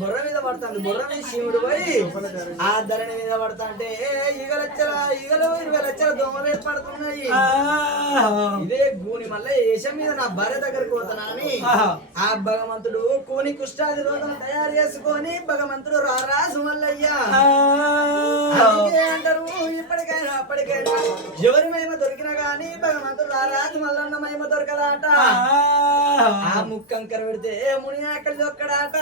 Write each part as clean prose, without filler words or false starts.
బుర్ర మీద పడుతుంది బుర్ర మీద శివుడు పోయి ఆ ధరణి మీద పడతా అంటే ఈగలు 20 లక్షల దోమలు ఏర్పడుతున్నాయి. ఇదే గూని మళ్ళీ యశం మీద నా భార్య దగ్గరకు పోతానా అని ఆ భగవంతుడు కూని కుష్టాది రోగం తయారు చేసుకొని భగవంతుడు రారాజు మల్లయ్యా అంటారు. ఇప్పటికైనా అప్పటికైనా ఎవరి మహిమ దొరికినా గాని భగవంతుడు రారాజు మల్లన్న మహిమ దొరకదాట. ఆ ముక్కంకర పెడితే ముని ఆకలి దొక్కడాట.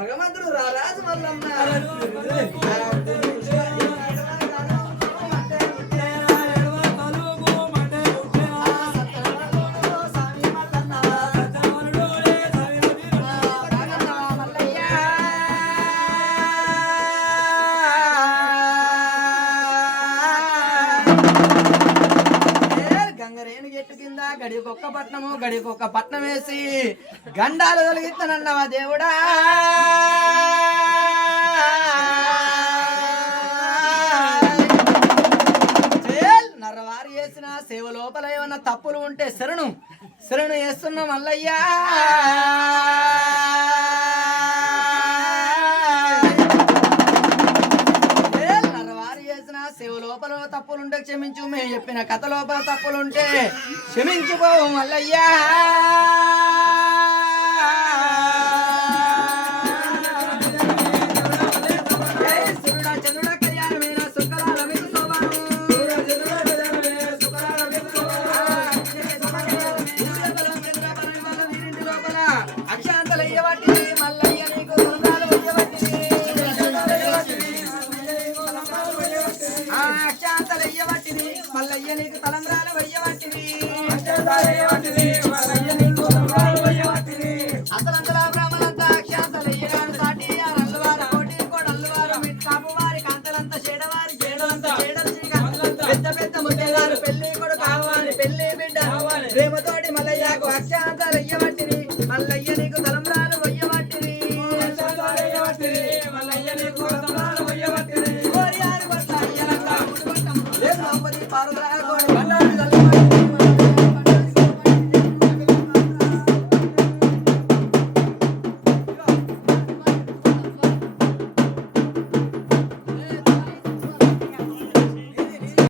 భగవంతుడు రారాజు మల్లన్న గడికొక్క పట్నము గడికొక్క పట్నం వేసి గండాలు తొలగిస్తానన్నవా దేవుడా. నర్రవారు చేసిన సేవ లోపల ఏమన్నా తప్పులు ఉంటే శరణు చేస్తున్నా మల్లయ్యా. సేవ లోపల తప్పులుంటే క్షమించు, మేము చెప్పిన కథ లోపల తప్పులుంటే క్షమించుకో మల్లయ్యా. చంద్రుడ కళ్యాణమైన సుఖలాల లోపల అక్షాంతలు అయ్యబట్టి మల్లయ్య నీకు అక్షాంతలయ్యబట్టిని మల్లయ్య నీకు తలంబ్రాలు వయ్యబట్టిని అసలంతలా బ్రాహ్మణంతా అక్షాంతలయ్యగాడు సాటి అల్లువారు కోటి కోడల్లువారు కాపు వారి కాంతలంతా